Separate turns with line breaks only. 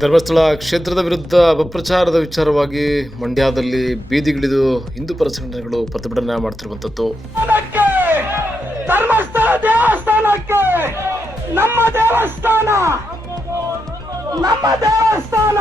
ಧರ್ಮಸ್ಥಳ ಕ್ಷೇತ್ರದ ವಿರುದ್ಧ ಅಪಪ್ರಚಾರದ ವಿಚಾರವಾಗಿ ಮಂಡ್ಯದಲ್ಲಿ ಬೀದಿಗಿಳಿದು ಹಿಂದೂ ಪರ ಸಂಘಟನೆಗಳು ಪ್ರತಿಭಟನೆ ಮಾಡ್ತಿರುವಂಥದ್ದು.
ಧರ್ಮಸ್ಥಳ ದೇವಸ್ಥಾನಕ್ಕೆ, ನಮ್ಮ ದೇವಸ್ಥಾನ ನಮ್ಮ ದೇವಸ್ಥಾನ.